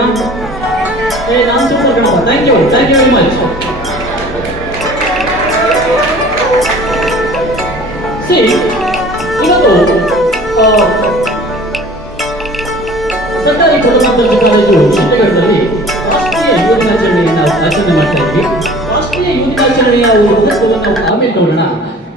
ಓಕೆನಾ? ನಾನು ಸೂಪರ್ ಕಣಪ್ಪ. Thank you very much. See ಇವತ್ತು ಸರ್ಕಾರಿ ಪ್ರಥಮ ದರ್ಜೆ ಕಾಲೇಜು ಶಿಡ್ಲಘಟ್ಟದಲ್ಲಿ ರಾಷ್ಟ್ರೀಯ ಯುವ ದಿನಾಚರಣೆಯನ್ನು ಆಚರಣೆ ಮಾಡ್ತಾ ಇದ್ವಿ. ರಾಷ್ಟ್ರೀಯ ಯುವ ದಿನಾಚರಣೆಯ ಒಂದು ಮಹತ್ವವನ್ನು ನಾವು ಆಮೇಲೆ ನೋಡೋಣ.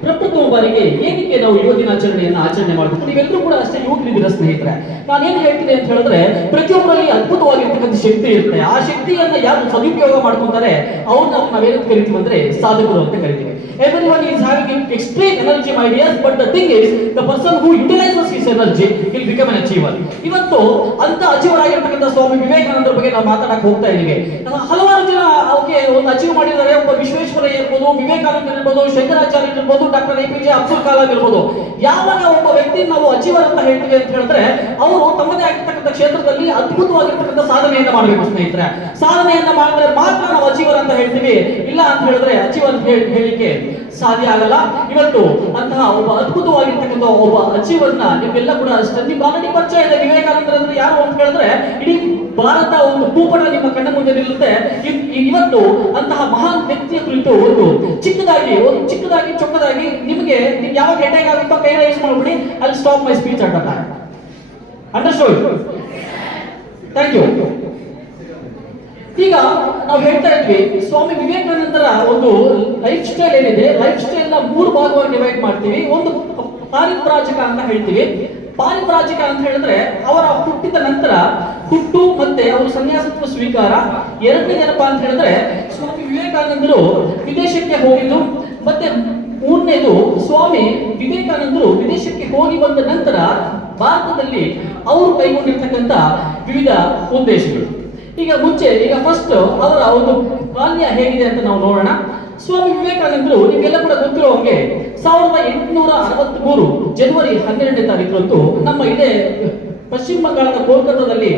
ಪ್ರಪ್ರಥಮ ಬಾರಿಗೆ ಏನಕ್ಕೆ ನಾವು ಯುವ ದಿನಾಚರಣೆಯನ್ನು ಆಚರಣೆ ಮಾಡಬೇಕು? ನೀವೆಲ್ಲರೂ ಕೂಡ ಅಷ್ಟೇ ಯುವಕರಿದ್ದೀರ ಸ್ನೇಹಿತರೆ. ನಾನೇನು ಹೇಳ್ತೀನಿ ಅಂತ ಹೇಳಿದ್ರೆ, ಪ್ರತಿಯೊಬ್ಬರಲ್ಲಿ ಅದ್ಭುತವಾಗಿರ್ತಕ್ಕಂಥ ಶಕ್ತಿ ಇರುತ್ತೆ. ಆ ಶಕ್ತಿಯನ್ನ ಯಾರು ಸದುಪಯೋಗ ಮಾಡ್ಕೊಂತಾರೆ ಅವ್ರನ್ನ ನಾವೇನು ಕರಿತೀವಿ ಅಂದ್ರೆ ಸಾಧಕರು ಅಂತ ಕರಿತೀವಿ. Everyone is having extreme energy, my dears, but the thing is, the person who utilizes his energy will become an achiever. ಇವತ್ತು ಅಂತ ಅಚೀವರ್ ಆಗಿರ್ತಕ್ಕಂಥ ಸ್ವಾಮಿ ವಿವೇಕಾನಂದರ ಬಗ್ಗೆ ನಾವು ಮಾತಾಡಕ್ಕೆ ಹೋಗ್ತಾ ಇದೀವಿ. ಹಲವಾರು ಜನ ಅವಕ್ಕೆ ಒಂದು ಅಚೀವ್ ಮಾಡಿದ್ದಾರೆ. ಒಬ್ಬ ವಿಶ್ವೇಶ್ವರಯ್ಯ ಇರ್ಬೋದು, ವಿವೇಕಾನಂದ ಇರ್ಬೋದು, ಶಂಕರಾಚಾರ್ಯ ಇರ್ಬೋದು, ಡಾಕ್ಟರ್ APJ ಅಬ್ದುಲ್ ಕಲಾಂ ಇರ್ಬೋದು. ಯಾವಾಗ ಒಬ್ಬ ವ್ಯಕ್ತಿ ನಾವು ಅಚೀವರ್ ಅಂತ ಹೇಳ್ತೀವಿ ಅಂತ ಹೇಳಿದ್ರೆ, ಅವರು ತಮ್ಮದೇ ಆಗಿರ್ತಕ್ಕಂಥ ಕ್ಷೇತ್ರದಲ್ಲಿ ಅದ್ಭುತವಾಗಿರ್ತಕ್ಕಂಥ ಸಾಧನೆಯನ್ನ ಮಾಡಬೇಕು ಸ್ನೇಹಿತರೆ. ಸಾಧನೆಯನ್ನ ಮಾಡಿದ್ರೆ ಮಾತ್ರ ನಾವು ಅಚೀವರ್ ಅಂತ ಹೇಳ್ತೀವಿ. ಇಲ್ಲ ಅಂತ ಹೇಳಿದ್ರೆ ಅಚೀವರ್ ಹೇಳಿಕೆ ಸಾಧ್ಯ ಆಗಲ್ಲ. ಇವತ್ತು ಅಂತಹ ಒಬ್ಬ ಅದ್ಭುತವಾಗಿರ್ತಕ್ಕಂಥ ಒಬ್ಬ ಅಚೀವರ್ನ ನಿಮ್ಗೆಲ್ಲ ಕೂಡ ನಿಮ್ಗೆ ಆಲ್ರೆಡಿ ಪರಿಚಯ ಇದೆ. ವಿವೇಕಾನಂದರ ಅಂದ್ರೆ ಯಾರು ಅಂತ ಹೇಳಿದ್ರೆ ಇಡೀ ಭಾರತ ಒಂದು ಭೂಪಟ ನಿಮ್ಮ ಕಣ್ಣ ಮುಂದೆ ನಿಲ್ಲುತ್ತೆ. ಇವತ್ತು ಅಂತಹ ಮಹಾನ್ ವ್ಯಕ್ತಿಯ ಕುರಿತು ಒಂದು ಚಿಕ್ಕದಾಗಿ ಚೊಕ್ಕದಾಗಿ ನಿಮ್ಗೆ ಯಾವಾಗ ಹೆಡ್ಡಾಗಿ ಆಗುತ್ತೋ ಕೈ ರೈಸ್ ಮಾಡ್ಬಿಡಿ. ಅಲ್ಲಿ stop my speech at that. Understood? Thank you. ಈಗ ನಾವು ಹೇಳ್ತಾ ಇದ್ವಿ, ಸ್ವಾಮಿ ವಿವೇಕಾನಂದರ ಒಂದು ಲೈಫ್ ಸ್ಟೈಲ್ ಏನಿದೆ, ಲೈಫ್ ಸ್ಟೈಲ್ ನ 3 ಭಾಗವಾಗಿ ಡಿವೈಡ್ ಮಾಡ್ತೀವಿ. ಒಂದು ಪಾರಿಪ್ರಾಜಿಕ ಅಂತ ಹೇಳ್ತೀವಿ. ಪಾರಿಪ್ರಾಜಿಕ ಅಂತ ಹೇಳಿದ್ರೆ ಅವರ ಹುಟ್ಟಿದ ನಂತರ ಹುಟ್ಟು ಮತ್ತೆ ಅವರು ಸನ್ಯಾಸತ್ವ ಸ್ವೀಕಾರ. ಎರಡನೇದೇನಪ್ಪ ಅಂತ ಹೇಳಿದ್ರೆ ಸ್ವಾಮಿ ವಿವೇಕಾನಂದರು ವಿದೇಶಕ್ಕೆ ಹೋಗಿದ್ದು, ಮತ್ತೆ ಮೂರನೇದು ಸ್ವಾಮಿ ವಿವೇಕಾನಂದರು ವಿದೇಶಕ್ಕೆ ಹೋಗಿ ಬಂದ ನಂತರ ಭಾರತದಲ್ಲಿ ಅವರು ಕೈಗೊಂಡಿರ್ತಕ್ಕಂಥ ವಿವಿಧ ಉದ್ದೇಶಗಳು. ಈಗ ಫಸ್ಟ್ ಅವರ ಒಂದು ಬಾಲ್ಯ ಹೇಗಿದೆ ಅಂತ ನಾವು ನೋಡೋಣ. ಸ್ವಾಮಿ ವಿವೇಕಾನಂದರು ನಿಮಗೆಲ್ಲ ಕೂಡ ಗೊತ್ತಿರೋ ಹಾಗೆ 1863 ಜನವರಿ 12ನೇ ತಾರೀಕರಂದು ನಮ್ಮ ಇದೇ ಪಶ್ಚಿಮ ಬಂಗಾಳದ ಕೋಲ್ಕತ್ತಾದಲ್ಲಿ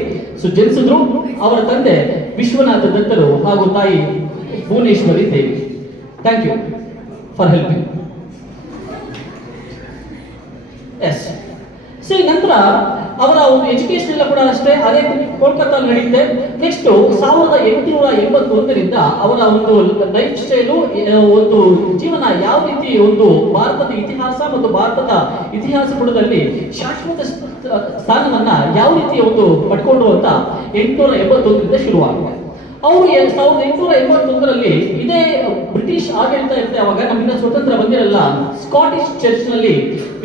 ಜನಿಸಿದ್ರು. ಅವರ ತಂದೆ ವಿಶ್ವನಾಥ ದತ್ತರು ಹಾಗೂ ತಾಯಿ Bhuvaneshwari Devi. Thank you for helping. Yes. ನಂತರ ಅವರ ಒಂದು ಎಜುಕೇಶನ್ ಎಲ್ಲ ಕೂಡ ಅಷ್ಟೇ ಅದೇ ಕೋಲ್ಕತ್ತಾ ನಡೆಯುತ್ತೆ. ನೆಕ್ಸ್ಟ್ 1881ರಿಂದ ಅವರ ಒಂದು ಲೈಫ್ ಸ್ಟೈಲು, ಒಂದು ಜೀವನ ಯಾವ ರೀತಿ ಒಂದು ಭಾರತದ ಇತಿಹಾಸ ಮತ್ತು ಭಾರತದ ಇತಿಹಾಸ ಪುಟದಲ್ಲಿ ಶಾಶ್ವತ ಸ್ಥಾನವನ್ನ ಯಾವ ರೀತಿ ಒಂದು ಪಡ್ಕೊಂಡು ಅಂತ 1881ರಿಂದ ಶುರುವಾಗುತ್ತೆ. ಅವರು 1881ರಲ್ಲಿ ಇದೇ ಬ್ರಿಟಿಷ್ ಆಡಳಿತ ಇರುತ್ತೆ. ಅವಾಗ ನಮ್ಮಿಂದ ಸ್ವತಂತ್ರ ಬಂದಿರಲ್ಲ. ಸ್ಕಾಟಿಷ್ ಚರ್ಚ್ ನಲ್ಲಿ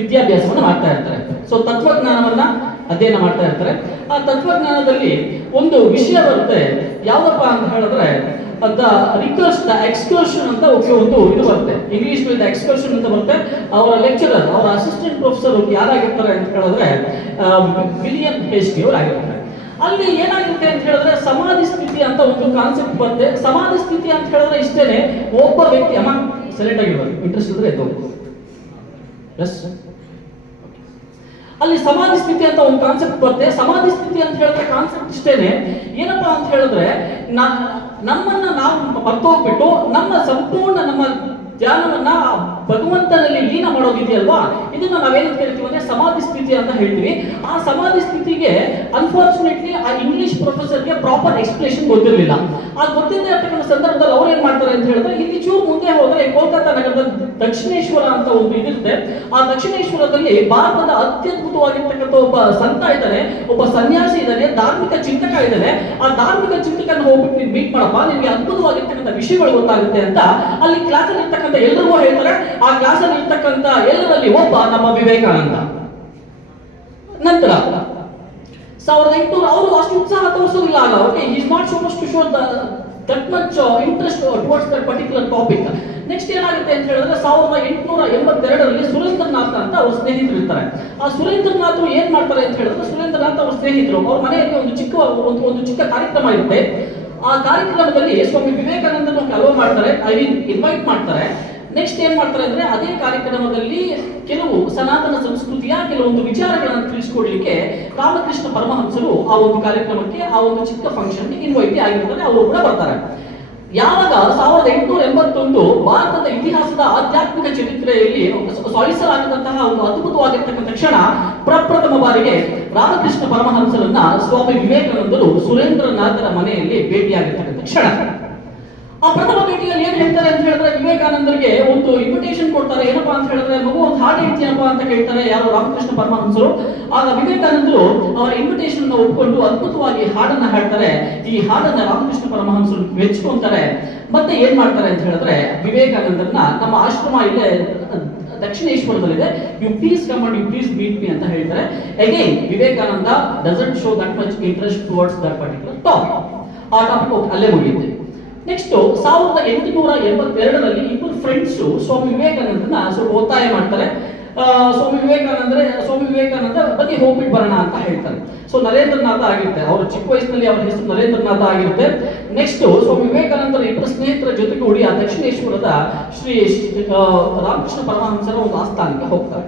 ವಿದ್ಯಾಭ್ಯಾಸವನ್ನು ಮಾಡ್ತಾ ಇರ್ತಾರೆ. ಸೊ ತತ್ವಜ್ಞಾನವನ್ನ ಅಧ್ಯಯನ ಮಾಡ್ತಾ ಇರ್ತಾರೆ. ಆ ತತ್ವಜ್ಞಾನದಲ್ಲಿ ಒಂದು ವಿಷಯ ಬರುತ್ತೆ. ಯಾವ್ದಪ್ಪ ಅಂತ ಹೇಳಿದ್ರೆ ದ ಎಕ್ಸ್ಕರ್ಷನ್ ಅಂತ ಒಂದು ಇದು ಬರುತ್ತೆ. ಇಂಗ್ಲಿಷ್ ದ ಎಕ್ಸ್ಕರ್ಷನ್ ಅಂತ ಬರುತ್ತೆ. ಅವರ ಲೆಕ್ಚರರ್, ಅವರ ಅಸಿಸ್ಟೆಂಟ್ ಪ್ರೊಫೆಸರ್ ಯಾರಾಗಿರ್ತಾರೆ ಅಂತ ಹೇಳಿದ್ರೆ ವಿಲಿಯಂ ಹೇಸ್ಟಿ ಅವರು ಆಗಿರ್ತಾರೆ. ಅಲ್ಲಿ ಏನಾಗುತ್ತೆ ಅಂತ ಹೇಳಿದ್ರೆ ಸಮಾಧಿ ಸ್ಥಿತಿ ಅಂತ ಒಂದು ಕಾನ್ಸೆಪ್ಟ್ ಬರುತ್ತೆ. ಸಮಾಧಿ ಸ್ಥಿತಿ ಅಂತ ಹೇಳಿದ್ರೆ ಇಷ್ಟೇನೆ, ಒಬ್ಬ ವ್ಯಕ್ತಿ ಅಮ್ಮ ಸೈಲೆಂಟ್ ಆಗಿರ್ಬೋದು, ಇಂಟ್ರೆಸ್ಟ್ ಇದ್ರೆ ಎದ್ದು. ಅಲ್ಲಿ ಸಮಾಧಿ ಸ್ಥಿತಿ ಅಂತ ಒಂದು ಕಾನ್ಸೆಪ್ಟ್ ಬರುತ್ತೆ. ಸಮಾಧಿ ಸ್ಥಿತಿ ಅಂತ ಹೇಳಿದ್ರೆ ಕಾನ್ಸೆಪ್ಟ್ ಇಷ್ಟೇನೆ, ಏನಪ್ಪಾ ಅಂತ ಹೇಳಿದ್ರೆ ನಮ್ಮನ್ನ ನಾವು ಮರ್ತೋಗ್ಬಿಟ್ಟು ನಮ್ಮ ಸಂಪೂರ್ಣ ನಮ್ಮ ಧ್ಯಾನವನ್ನ ಭಗವಂತನಲ್ಲಿ ಲೀನ ಮಾಡೋದಿದೆಯಲ್ವಾ, ಇದನ್ನ ನಾವೇನು ಕರಿತೀವಿ ಅಂದ್ರೆ ಸಮಾಧಿ ಸ್ಥಿತಿ ಅಂತ ಹೇಳ್ತೀವಿ. ಆ ಸಮಾಧಿ ಸ್ಥಿತಿಗೆ ಅನ್ಫಾರ್ಚುನೇಟ್ಲಿ ಆ ಇಂಗ್ಲಿಷ್ ಪ್ರೊಫೆಸರ್ಗೆ ಪ್ರಾಪರ್ ಎಕ್ಸ್ಪ್ಲೇಷನ್ ಗೊತ್ತಿರಲಿಲ್ಲ. ಆ ಗೊತ್ತಿಲ್ಲದೆ ಇರ್ತಕ್ಕಂಥ ಸಂದರ್ಭದಲ್ಲಿ ಅವ್ರು ಏನ್ ಮಾಡ್ತಾರೆ ಅಂತ ಹೇಳಿದ್ರೆ, ಇಲ್ಲಿ ಚೂರು ಮುಂದೆ ಹೋದ್ರೆ ಕೋಲ್ಕತ್ತಾ ನಗರದ ದಕ್ಷಿಣೇಶ್ವರ ಅಂತ ಒಂದು ಇದಿರುತ್ತೆ. ಆ ದಕ್ಷಿಣೇಶ್ವರದಲ್ಲಿ ಭಾರತದ ಅತ್ಯದ್ಭುತವಾಗಿರ್ತಕ್ಕಂಥ ಒಬ್ಬ ಸಂತ ಇದ್ದಾನೆ, ಒಬ್ಬ ಸನ್ಯಾಸಿ ಇದ್ದಾನೆ, ಧಾರ್ಮಿಕ ಚಿಂತಕ ಇದ್ದಾನೆ. ಆ ಧಾರ್ಮಿಕ ಚಿಂತಕನ ಹೋಗ್ಬಿಟ್ಟು ನೀವು ಮೀಟ್ ಮಾಡಪ್ಪ, ನಿಮ್ಗೆ ಅದ್ಭುತವಾಗಿರ್ತಕ್ಕಂಥ ವಿಷಯಗಳು ಗೊತ್ತಾಗುತ್ತೆ ಅಂತ ಅಲ್ಲಿ ಕ್ಲಾಸಲ್ಲಿ ಇರ್ತಕ್ಕಂಥ ಎಲ್ಲರಿಗೂ ಹೇಳ್ತಾರೆ. ಆ ಕ್ಲಾಸಲ್ಲಿ ಇರ್ತಕ್ಕಂಥ ಎಲ್ಲರಲ್ಲಿ ಒಬ್ಬ ನಮ್ಮ ವಿವೇಕಾನಂದ. ನಂತರ 1800 ಅವರು ಅಷ್ಟು ಉತ್ಸಾಹ ತೋರಿಸೋದಿಲ್ಲ ಆಗ. Okay, is not suppose to show that much interest towards that particular topic. Next ಏನಾಗುತ್ತೆ ಅಂತ ಹೇಳಿದ್ರೆ 1882ರಲ್ಲಿ ಸುರೇಂದ್ರನಾಥ್ ಅಂತ ಅವ್ರ ಸ್ನೇಹಿತರು ಇರ್ತಾರೆ. ಆ ಸುರೇಂದ್ರನಾಥ್ ಏನ್ ಮಾಡ್ತಾರೆ ಅಂತ ಹೇಳಿದ್ರೆ, ಸುರೇಂದ್ರನಾಥ್ ಅವ್ರ ಸ್ನೇಹಿತರು ಅವ್ರ ಮನೆಯಲ್ಲಿ ಒಂದು ಚಿಕ್ಕ ಕಾರ್ಯಕ್ರಮ ಇರುತ್ತೆ. ಆ ಕಾರ್ಯಕ್ರಮದಲ್ಲಿ ಸ್ವಾಮಿ ವಿವೇಕಾನಂದನ ಅಲೋ ಮಾಡ್ತಾರೆ, ಇನ್ವೈಟ್ ಮಾಡ್ತಾರೆ. ನೆಕ್ಸ್ಟ್ ಏನ್ ಮಾಡ್ತಾರೆ ಅಂದ್ರೆ, ಅದೇ ಕಾರ್ಯಕ್ರಮದಲ್ಲಿ ಕೆಲವು ಸನಾತನ ಸಂಸ್ಕೃತಿಯ ಕೆಲವೊಂದು ವಿಚಾರಗಳನ್ನು ತಿಳಿಸ್ಕೊಡ್ಲಿಕ್ಕೆ ರಾಮಕೃಷ್ಣ ಪರಮಹಂಸರು ಆ ಒಂದು ಕಾರ್ಯಕ್ರಮಕ್ಕೆ, ಆ ಒಂದು ಚಿಕ್ಕ ಫಂಕ್ಷನ್ಗೆ ಇನ್ವೈಟ್ ಆಗಿರ್ತಾರೆ. ಅವರು ಕೂಡ ಬರ್ತಾರೆ. ಯಾವಾಗ 1881 ಭಾರತದ ಇತಿಹಾಸದ ಆಧ್ಯಾತ್ಮಿಕ ಚರಿತ್ರೆಯಲ್ಲಿ ಸಾಧಿಸಲಾಗದಂತಹ ಒಂದು ಅದ್ಭುತವಾಗಿರ್ತಕ್ಕಂಥ ಕ್ಷಣ, ಪ್ರಪ್ರಥಮ ಬಾರಿಗೆ ರಾಮಕೃಷ್ಣ ಪರಮಹಂಸರನ್ನ ಸ್ವಾಮಿ ವಿವೇಕಾನಂದರು ಸುರೇಂದ್ರನಾಥ್ ನರೇಂದ್ರನಾಥರ ಮನೆಯಲ್ಲಿ ಭೇಟಿಯಾಗಿರ್ತಕ್ಕಂಥ ಕ್ಷಣ. ಆ ಪ್ರಥಮ ಭೇಟಿಯಲ್ಲಿ ಏನ್ ಹೇಳ್ತಾರೆ ಅಂತ ಹೇಳಿದ್ರೆ, ವಿವೇಕಾನಂದರಿಗೆ ಒಂದು ಇನ್ವಿಟೇಷನ್ ಕೊಡ್ತಾರೆ. ಏನಪ್ಪಾ ಅಂತ ಹೇಳಿದ್ರೆ, ಮಗು ಒಂದು ಹಾಡು ಹೇಳ್ತೀನಪ್ಪ ಅಂತ ಕೇಳ್ತಾರೆ ಯಾರು, ರಾಮಕೃಷ್ಣ ಪರಮಹಂಸರು. ಆಗ ವಿವೇಕಾನಂದರು ಅವರ ಇನ್ವಿಟೇಷನ್ ಒಪ್ಪಿಕೊಂಡು ಅದ್ಭುತವಾಗಿ ಹಾಡನ್ನ ಹಾಡ್ತಾರೆ. ಈ ಹಾಡನ್ನ ರಾಮಕೃಷ್ಣ ಪರಮಹಂಸರು ಮೆಚ್ಕೊಂತಾರೆ. ಮತ್ತೆ ಏನ್ ಮಾಡ್ತಾರೆ ಅಂತ ಹೇಳಿದ್ರೆ, ವಿವೇಕಾನಂದರನ್ನ ನಮ್ಮ ಆಶ್ರಮ ಇಲ್ಲೇ ದಕ್ಷಿಣೇಶ್ವರದಲ್ಲಿದೆ, you please come and you please meet me ಅಂತ ಹೇಳ್ತಾರೆ. Again Vivekananda doesn't show that much interest towards that particular topic. ಆ ಟಾಪಿಕ್ ಅಲ್ಲೇ ಮುಗಿಯುತ್ತೆ. ನೆಕ್ಸ್ಟ್ 1882ರಲ್ಲಿ ಇಬ್ಬರು ಫ್ರೆಂಡ್ಸ್ ಸ್ವಾಮಿ ವಿವೇಕಾನಂದನ ಸ್ವಲ್ಪ ಒತ್ತಾಯ ಮಾಡ್ತಾರೆ. ಸ್ವಾಮಿ ವಿವೇಕಾನಂದ ಬನ್ನಿ ಹೋಗ್ಬಿಟ್ಟು ಬರೋಣ ಅಂತ ಹೇಳ್ತಾರೆ. ಸೊ ನರೇಂದ್ರನಾಥ ಆಗಿರುತ್ತೆ, ಅವರು ಚಿಕ್ಕ ವಯಸ್ಸಿನಲ್ಲಿ ಅವರ ಹೆಸರು ನರೇಂದ್ರನಾಥ ಆಗಿರುತ್ತೆ. ನೆಕ್ಸ್ಟ್ ಸ್ವಾಮಿ ವಿವೇಕಾನಂದರ ಇಬ್ಬರು ಸ್ನೇಹಿತರ ಜೊತೆಗೂಡಿ ಆ ದಕ್ಷಿಣೇಶ್ವರದ ಶ್ರೀ ರಾಮಕೃಷ್ಣ ಪರಮಹಂಸರ ಒಂದು ಆಸ್ಥಾನಕ್ಕೆ ಹೋಗ್ತಾರೆ.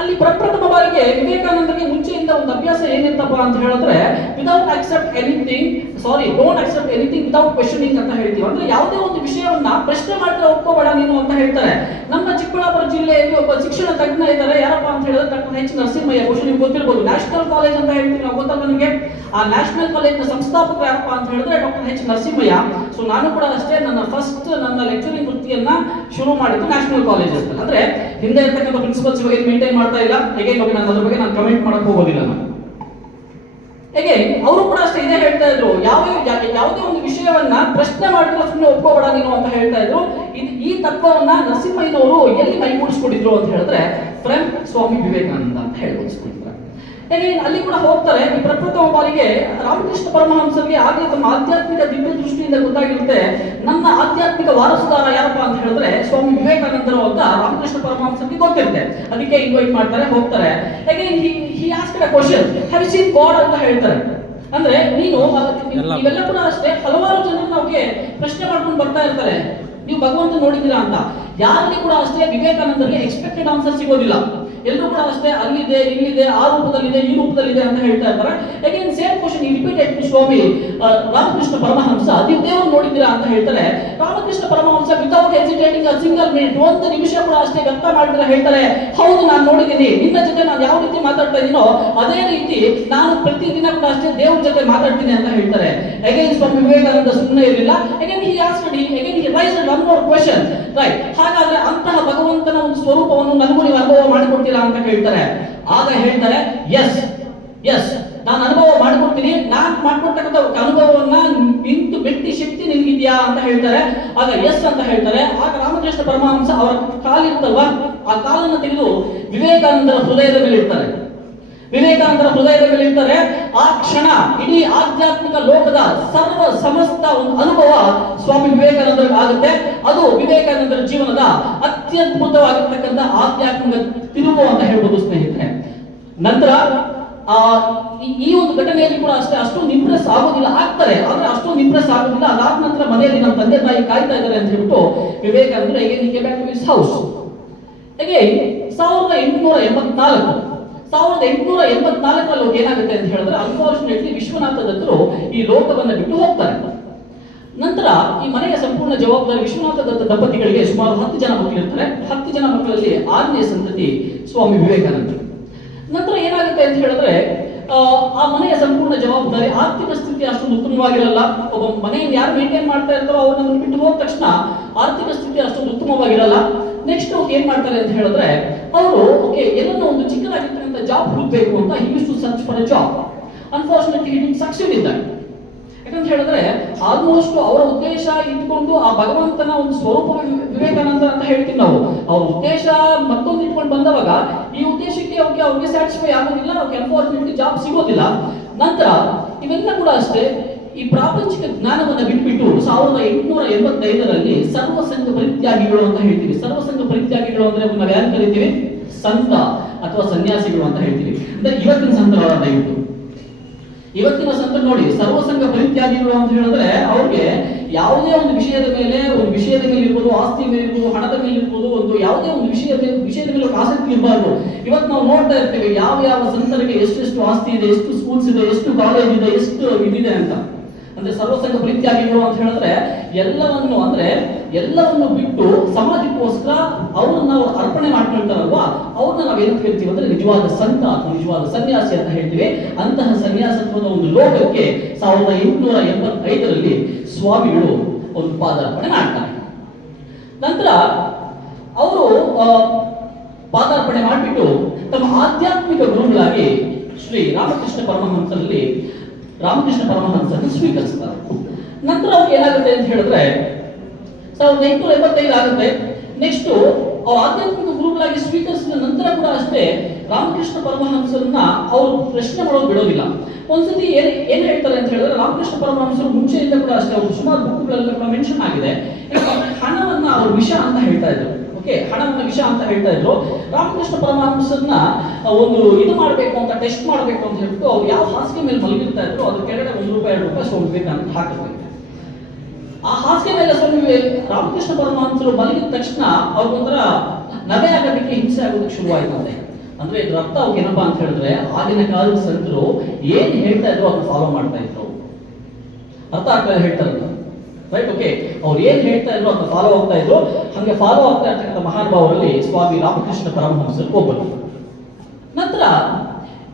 ಅಲ್ಲಿ ಪ್ರಪ್ರಥಮ ಬಾರಿಗೆ ವಿವೇಕಾನಂದರಿಗೆ ಮುಂಚೆಯಿಂದ ಒಂದು ಅಭ್ಯಾಸ ಏನಿತ್ತಪ್ಪ ಅಂತ ಹೇಳಿದ್ರೆ, don't accept anything without questioning ಅಂತ ಹೇಳ್ತೀವಿ. ಅಂದ್ರೆ ಯಾವುದೇ ಒಂದು ವಿಷಯವನ್ನ ಪ್ರಶ್ನೆ ಮಾಡಿದ್ರೆ ಒಪ್ಕೋಬೇಡ ನೀನು ಅಂತ ಹೇಳ್ತಾರೆ. ನಮ್ಮ ಚಿಕ್ಕಬಳ್ಳಾಪುರ ಜಿಲ್ಲೆಯಲ್ಲಿ ಒಬ್ಬ ಶಿಕ್ಷಣ ತಜ್ಞ ಇದ್ದಾರೆ, ಯಾರಪ್ಪ ಅಂತ ಹೇಳಿದ್ರೆ ಡಾಕ್ಟರ್ ಎಚ್ ನರಸಿಂಹಯ್ಯ. ಬಹುಶಃ ನಿಮ್ಗೆ ಗೊತ್ತಿರಬಹುದು, ನ್ಯಾಷನಲ್ ಕಾಲೇಜ್ ಅಂತ ಹೇಳ್ತೀವಿ ನಾವು, ಗೊತ್ತಲ್ಲ ನನಗೆ. ಆ ನ್ಯಾಷನಲ್ ಕಾಲೇಜ್ನ ಸಂಸ್ಥಾಪಕರು ಯಾರಪ್ಪ ಅಂತ ಹೇಳಿದ್ರೆ ಡಾಕ್ಟರ್ ಎಚ್ ನರಸಿಂಹಯ್ಯ. ಸೊ ನಾನು ಕೂಡ ಅಷ್ಟೇ ನನ್ನ ಲೆಕ್ಚರಿಂಗ್ ವೃತ್ತಿಯನ್ನ ಶುರು ಮಾಡಿದ್ದು ನ್ಯಾಷನಲ್ ಕಾಲೇಜ್ ಅಂತ. ಅಂದ್ರೆ ಹಿಂದೆ ಇರ್ತಕ್ಕಂಥ ಪ್ರಿನ್ಸಿಪಲ್ಸ್ ಏನು ಮೇಂಟೈನ್ ಮಾಡ್ತಾ ಇಲ್ಲ. ನಾನು ಅದ್ರ ಬಗ್ಗೆ ನಾನು ಕಮೆಂಟ್ ಮಾಡಕ್ ಹೋಗೋದಿಲ್ಲ. ಹೇಗೆ ಅವರು ಕೂಡ ಅಷ್ಟೇ ಇದೇ ಹೇಳ್ತಾ ಇದ್ರು, ಯಾವುದೇ ಒಂದು ವಿಷಯವನ್ನ ಪ್ರಶ್ನೆ ಮಾಡಿದ್ರೆ ಸುಮ್ಮನೆ ಒಪ್ಕೋಬೇಡ ನೀನು ಅಂತ ಹೇಳ್ತಾ ಇದ್ರು. ಈ ತತ್ವವನ್ನ ನರಸಿಂಹಯ್ಯನವರು ಎಲ್ಲಿ ಮೈಗೂಡಿಸ್ಕೊಂಡಿದ್ರು ಅಂತ ಹೇಳಿದ್ರೆ ಫ್ರಮ್ ಸ್ವಾಮಿ ವಿವೇಕಾನಂದ ಅಂತ ಹೇಳ್ಬೋದು. ಹೇಗೆ ಅಲ್ಲಿ ಕೂಡ ಹೋಗ್ತಾರೆ. ಈ ಪ್ರಪ್ರಥಮ ಬಾರಿಗೆ ರಾಮಕೃಷ್ಣ ಪರಮಹಂಸರಿಗೆ ಆಗಲೇ ತಮ್ಮ ಆಧ್ಯಾತ್ಮಿಕ ದಿವ್ಯ ದೃಷ್ಟಿಯಿಂದ ಗೊತ್ತಾಗಿರುತ್ತೆ, ನನ್ನ ಆಧ್ಯಾತ್ಮಿಕ ವಾರಸುದಾರ ಯಾರಪ್ಪ ಅಂತ ಹೇಳಿದ್ರೆ ಸ್ವಾಮಿ ವಿವೇಕಾನಂದರು ಅಂತ ರಾಮಕೃಷ್ಣ ಪರಮಹಂಸರಿಗೆ ಗೊತ್ತಿರುತ್ತೆ. ಅದಕ್ಕೆ ಇನ್ವೈಟ್ ಮಾಡ್ತಾರೆ, ಹೋಗ್ತಾರೆ. ಹೇಗೆ he asked a question, have you seen God ಅಂತ ಹೇಳ್ತಾರೆ. ಅಂದ್ರೆ ನೀನು ಇವೆಲ್ಲ ಕೂಡ ಅಷ್ಟೇ ಹಲವಾರು ಜನರು ನಮಗೆ ಪ್ರಶ್ನೆ ಮಾಡ್ಕೊಂಡು ಬರ್ತಾ ಇರ್ತಾರೆ, ನೀವು ಭಗವಂತ ನೋಡಿದ್ದೀರಾ ಅಂತ. ಯಾರಲ್ಲಿ ಕೂಡ ಅಷ್ಟೇ ವಿವೇಕಾನಂದರಿಗೆ ಎಕ್ಸ್ಪೆಕ್ಟೆಡ್ ಆನ್ಸರ್ ಸಿಗೋದಿಲ್ಲ. ಎಲ್ಲರೂ ಕೂಡ ಅಷ್ಟೇ ಅಲ್ಲಿದೆ, ಇಲ್ಲಿದೆ, ಆ ರೂಪದಲ್ಲಿದೆ, ಈ ರೂಪದಲ್ಲಿದೆ ಅಂತ ಹೇಳ್ತಾ ಇರ್ತಾರೆ. ಅಗೇನ್ ಸೇಮ್ ಕ್ವಶನ್ ಈ ರಿಪೀಟೆಡ್ ಟು ಸ್ವಾಮಿ ರಾಮಕೃಷ್ಣ ಪರಮಹಂಸ, ನೀವು ದೇವರು ನೋಡಿದ್ದೀರಾ ಅಂತ ಹೇಳ್ತಾರೆ. Ramakrishna Paramahamsa without hesitating a single minute, ಒಂದು ನಿಮಿಷ ಕೂಡ ಅಷ್ಟೇ ವ್ಯಕ್ತ ಮಾಡಿದ್ರೆ ಹೇಳ್ತಾರೆ, ಹೌದು ನಾನು ನೋಡಿದ್ದೀನಿ. ನಿನ್ನ ಜೊತೆ ನಾನು ಯಾವ ರೀತಿ ಮಾತಾಡ್ತಾ ಇದ್ದೀನೋ ಅದೇ ರೀತಿ ನಾನು ಪ್ರತಿದಿನ ಕೂಡ ಅಷ್ಟೇ ದೇವ್ರ ಜೊತೆ ಮಾತಾಡ್ತೀನಿ ಅಂತ ಹೇಳ್ತಾರೆ. ಅಗೇನ್ ಸ್ವಾಮಿ ವಿವೇಕಾನಂದ ಸುಮ್ಮನೆ ಇರಲಿಲ್ಲ. Again he asked raised one more question, right, ಹಾಗಾದ್ರೆ ಅಂತಹ ಭಗವಂತನ ಒಂದು ಸ್ವರೂಪವನ್ನು ನನಗೂ ನೀವು ಅನುಭವ ಮಾಡಿಕೊಡ್ತೀರಾ ಅಂತ ಕೇಳ್ತಾರೆ. ಆಗ ಹೇಳ್ತಾರೆ, ಎಸ್ ನಾನು ಅನುಭವ ಮಾಡಿಕೊಡ್ತೀನಿ, ನಾನು ಮಾಡ್ಕೊಡ್ತಕ್ಕಂಥ ಅನುಭವವನ್ನ ನಿಂತು ವ್ಯಕ್ತಿ ಶಕ್ತಿ ನಿನ್ಗಿದ್ಯಾ ಅಂತ ಹೇಳ್ತಾರೆ. ಆಗ ಎಸ್ ಅಂತ ಹೇಳ್ತಾರೆ. ಆಗ ರಾಮಕೃಷ್ಣ ಪರಮಹಂಸ ಅವರ ಕಾಲಿರ್ತಲ್ವಾ, ಆ ಕಾಲನ್ನು ತೆಗೆದು ವಿವೇಕಾನಂದರ ಹೃದಯದ ಮೇಲೆ ಇಡ್ತಾರೆ. ಆ ಕ್ಷಣ ಇಡೀ ಆಧ್ಯಾತ್ಮಿಕ ಲೋಕದ ಸಮಸ್ತ ಒಂದು ಅನುಭವ ಸ್ವಾಮಿ ವಿವೇಕಾನಂದರಿಗೆ ಆಗುತ್ತೆ. ಅದು ವಿವೇಕಾನಂದರ ಜೀವನದ ಅತ್ಯದ್ಭುತವಾಗಿರ್ತಕ್ಕಂಥ ಆಧ್ಯಾತ್ಮಿಕ ತಿರುವು ಅಂತ ಹೇಳ್ಬೋದು ಸ್ನೇಹಿತರೆ. ನಂತರ ಈ ಒಂದು ಘಟನೆಯಲ್ಲಿ ಕೂಡ ಅಷ್ಟೇ ಅಷ್ಟೊಂದು ಇಂಪ್ರೆಸ್ ಆಗೋದಿಲ್ಲ, ಆಗ್ತಾರೆ ಆದ್ರೆ ಅಷ್ಟೊಂದು ಇಂಪ್ರೆಸ್ ಆಗೋದಿಲ್ಲ. ಅದಾದ ನಂತರ ಮನೆಯಲ್ಲಿ ನಮ್ಮ ತಂದೆ ತಾಯಿ ಕಾಯ್ತಾ ಇದ್ದಾರೆ ಅಂತ ಹೇಳ್ಬಿಟ್ಟು ವಿವೇಕಾನಂದರು ಹೌಸ್ 1884 ಏನಾಗುತ್ತೆ ಅಂತ ಹೇಳಿದ್ರೆ, ಅನ್ಫಾರ್ಚುನೇಟ್ಲಿ ವಿಶ್ವನಾಥ ದತ್ತರು ಈ ಲೋಕವನ್ನ ಬಿಟ್ಟು ಹೋಗ್ತಾರೆ. ನಂತರ ಈ ಮನೆಯ ಸಂಪೂರ್ಣ ಜವಾಬ್ದಾರಿ ವಿಶ್ವನಾಥ ದತ್ತ ದಂಪತಿಗಳಿಗೆ ಸುಮಾರು 10 ಜನ ಮಕ್ಕಳಿರ್ತಾರೆ. 10 ಜನ ಮಕ್ಕಳಲ್ಲಿ 6ನೇ ಸಂತತಿ ಸ್ವಾಮಿ ವಿವೇಕಾನಂದರು. ನಂತರ ಏನಾಗುತ್ತೆ ಅಂತ ಹೇಳಿದ್ರೆ, ಆ ಮನೆಯ ಸಂಪೂರ್ಣ ಜವಾಬ್ದಾರಿ, ಆರ್ಥಿಕ ಸ್ಥಿತಿ ಅಷ್ಟೊಂದು ಉತ್ತಮವಾಗಿರಲ್ಲ. ಒಬ್ಬ ಮನೆಯನ್ನು ಯಾರು ಮೇಂಟೈನ್ ಮಾಡ್ತಾ ಇರ್ತಾರೋ ಅವ್ರನ್ನ ಬಿಟ್ಟು ಹೋದ ತಕ್ಷಣ ಆರ್ಥಿಕ ಸ್ಥಿತಿ ಅಷ್ಟೊಂದು ಉತ್ತಮವಾಗಿರಲ್ಲ. ನೆಕ್ಸ್ಟ್ ಏನ್ ಮಾಡ್ತಾರೆ ಅಂತ ಹೇಳಿದ್ರೆ, ಅವರು ಎಲ್ಲನೋ ಒಂದು ಚಿಕ್ಕದಾಗಿರ್ತಕ್ಕಂಥ ಜಾಬ್ ಹುಡುಕ್ಬೇಕು ಅಂತ he used to search for a job. Unfortunately he didn't succeed in that. ಯಾಕಂತ ಹೇಳಿದ್ರೆ ಆಲ್ಮೋಸ್ಟ್ ಅವರ ಉದ್ದೇಶ ಇಟ್ಕೊಂಡು ಆ ಭಗವಂತನ ಒಂದು ಸ್ವರೂಪ ವಿವೇಕಾನಂದ ಅಂತ ಹೇಳ್ತೀವಿ ನಾವು, ಅವ್ರ ಉದ್ದೇಶ ಮತ್ತೊಂದು ಇಟ್ಕೊಂಡು ಬಂದವಾಗ ಈ ಉದ್ದೇಶಕ್ಕೆ ಅವ್ರಿಗೆ ಸ್ಯಾಟಿಸ್ಫೈ ಆಗೋದಿಲ್ಲ, ಅವ್ರಿಗೆ ಅನ್ಫಾರ್ಚುನೇಟ್ಲಿ ಜಾಬ್ ಸಿಗೋದಿಲ್ಲ. ನಂತರ ಇವೆಲ್ಲ ಕೂಡ ಅಷ್ಟೇ ಈ ಪ್ರಾಪಂಚಿಕ ಜ್ಞಾನವನ್ನು ಬಿಟ್ಬಿಟ್ಟು 1885ರಲ್ಲಿ ಸರ್ವಸಂಘ ಪರಿತ್ಯಾಗಿಗಳು ಅಂತ ಹೇಳ್ತೀವಿ. ಸರ್ವಸಂಘ ಪರಿತ್ಯಾಗಿಗಳು ಅಂದ್ರೆ ನಾವು ಯಾರು ಕರಿತೀವಿ, ಸಂತ ಅಥವಾ ಸನ್ಯಾಸಿಗಳು ಅಂತ ಹೇಳ್ತೀವಿ. ಅಂದ್ರೆ ಇವತ್ತಿನ ಸಂತರವರ ದಯವಿಟ್ಟು ಇವತ್ತಿನ ಸಂತ ನೋಡಿ, ಸರ್ವಸಂಘ ಪರಿತ್ಯಾಗಿಗಳು ಅಂತ ಹೇಳಿದ್ರೆ ಅವ್ರಿಗೆ ಯಾವುದೇ ಒಂದು ವಿಷಯದ ಮೇಲೆ ಇರ್ಬೋದು, ಆಸ್ತಿ ಮೇಲೆ ಇರ್ಬೋದು, ಹಣದ ಮೇಲೆ ಇರ್ಬೋದು, ಒಂದು ಯಾವುದೇ ಒಂದು ವಿಷಯದ ಮೇಲೆ ಆಸಕ್ತಿ ಇರಬಾರ್ದು. ಇವತ್ತು ನಾವು ನೋಡ್ತಾ ಇರ್ತೀವಿ ಯಾವ ಸಂತರಿಗೆ ಎಷ್ಟೆಷ್ಟು ಆಸ್ತಿ ಇದೆ, ಎಷ್ಟು ಸ್ಕೂಲ್ಸ್ ಇದೆ, ಎಷ್ಟು ಕಾಲೇಜ್ ಇದೆ, ಎಷ್ಟು ಇದಿದೆ ಅಂತ. ಅಂದ್ರೆ ಸರ್ವಸಂಗ ಪರಿತ್ಯಾಗಿಗಳು ಅಂತ ಹೇಳಿದ್ರೆ ಎಲ್ಲವನ್ನು ಬಿಟ್ಟು ಸಮಾಜಕ್ಕೋಸ್ಕರ ಅವ್ರನ್ನ ಅವ್ರು ಅರ್ಪಣೆ ಮಾಡ್ಕೊಳ್ತಾರಲ್ವಾ, ಅವ್ರನ್ನ ನಾವೇನು ಹೇಳ್ತೀವಿ ಅಂದ್ರೆ ನಿಜವಾದ ಸಂತ ಅಥವಾ ನಿಜವಾದ ಸನ್ಯಾಸಿ ಅಂತ ಹೇಳ್ತೀವಿ. ಅಂತಹ ಸನ್ಯಾಸತ್ವದ ಒಂದು ಲೋಕಕ್ಕೆ 1885ರಲ್ಲಿ ಸ್ವಾಮಿಗಳು ಒಂದು ಪಾದಾರ್ಪಣೆ ಮಾಡ್ತಾರೆ. ನಂತರ ಅವರು ಪಾದಾರ್ಪಣೆ ಮಾಡಿಬಿಟ್ಟು ತಮ್ಮ ಆಧ್ಯಾತ್ಮಿಕ ಗುರುಗಳಾಗಿ ಶ್ರೀ ರಾಮಕೃಷ್ಣ ಪರಮಹಂಸರನ್ನು ಸ್ವೀಕರಿಸ್ತಾರೆ. ನಂತರ ಅವ್ರಿಗೆ ಏನಾಗುತ್ತೆ ಅಂತ ಹೇಳಿದ್ರೆ 1885 ಆಗುತ್ತೆ. ನೆಕ್ಸ್ಟ್ ಅವ್ರ ಆಧ್ಯಾತ್ಮಿಕ ಗುರುಗಳಾಗಿ ಸ್ವೀಕರಿಸಿದ ನಂತರ ಕೂಡ ಅಷ್ಟೇ ರಾಮಕೃಷ್ಣ ಪರಮಹಂಸರನ್ನ ಅವರು ಪ್ರಶ್ನೆ ಮಾಡೋದು ಬಿಡೋದಿಲ್ಲ. ಒಂದ್ಸತಿ ಏನ್ ಹೇಳ್ತಾರೆ ಅಂತ ಹೇಳಿದ್ರೆ, ರಾಮಕೃಷ್ಣ ಪರಮಹಂಸರು ಮುಂಚೆಯಿಂದ ಕೂಡ ಅಷ್ಟೇ ಅವರು ಸುಮಾರು ಬುಕ್ಗಳಲ್ಲಿ ಕೂಡ ಮೆನ್ಷನ್ ಆಗಿದೆ, ಹಣವನ್ನ ಅವರು ವಿಷ ಅಂತ ಹೇಳ್ತಾ ಇದ್ರು. ಹಣವನ್ನ ವಿಷ ಅಂತ ಹೇಳ್ತಾ ಇದ್ರು. ರಾಮಕೃಷ್ಣ ಪರಮಹಂಸರನ್ನ ಒಂದು ಇದು ಮಾಡಬೇಕು ಅಂತ, ಟೆಸ್ಟ್ ಮಾಡಬೇಕು ಅಂತ ಹೇಳ್ಬಿಟ್ಟು ಅವ್ರು ಯಾವ ಹಾಸಿಗೆ ಮೇಲೆ ಮಲಗಿರ್ತಾ ಇದ್ರು ಅದ್ರ ಕೆಳಗಡೆ ₹1-2 ಸ್ವಾಮಿ ವಿವೇಕಾನಂದ ಹಾಕಬೇಕು. ಆ ಹಾಸಿಗೆ ಮೇಲೆ ಸ್ವಾಮಿ ರಾಮಕೃಷ್ಣ ಪರಮಹಂಸರು ಮಲಗಿದ ತಕ್ಷಣ ಅವ್ರಿಗೊಂಥರ ನವೆ ಆಗೋದಕ್ಕೆ, ಹಿಂಸೆ ಆಗೋದಕ್ಕೆ ಶುರುವಾಯ್ತಂತೆ. ಅಂದ್ರೆ ಇದ್ರ ಅರ್ಥ ಅವ್ರಿಗೆ ಏನಪ್ಪಾ ಅಂತ ಹೇಳಿದ್ರೆ, ಆಗಿನ ಕಾಲದ ಸಂತರು ಏನ್ ಹೇಳ್ತಾ ಇದ್ರು ಅದನ್ನ ಫಾಲೋ ಮಾಡ್ತಾ ಇದ್ರು. ಅರ್ಥ ಆಗ್ತಾ ಹೇಳ್ತಾ ಇದ್ರು, ರೈಟ್? ಅವ್ರು ಏನ್ ಹೇಳ್ತಾ ಇದ್ರು ಅದನ್ನ ಫಾಲೋ ಆಗ್ತಾ ಇದ್ರು. ಹಂಗೆ ಫಾಲೋ ಆಗ್ತಾ ಇರ್ತಕ್ಕಂಥ ಮಹಾನುಭಾವರಲ್ಲಿ ಸ್ವಾಮಿ ರಾಮಕೃಷ್ಣ ಪರಮಹಂಸರು ಒಬ್ಬರು. ನಂತರ